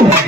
Thank you.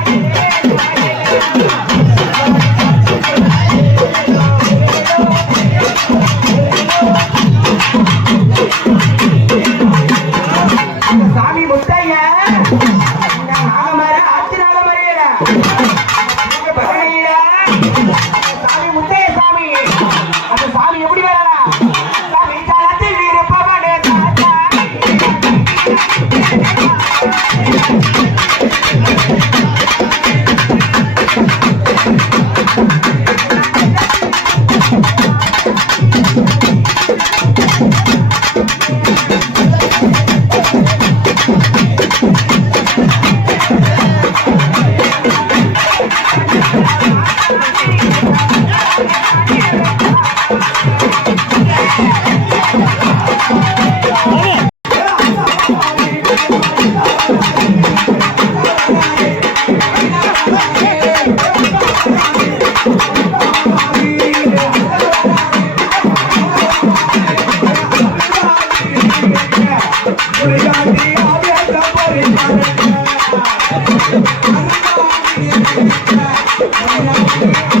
Thank you. I'm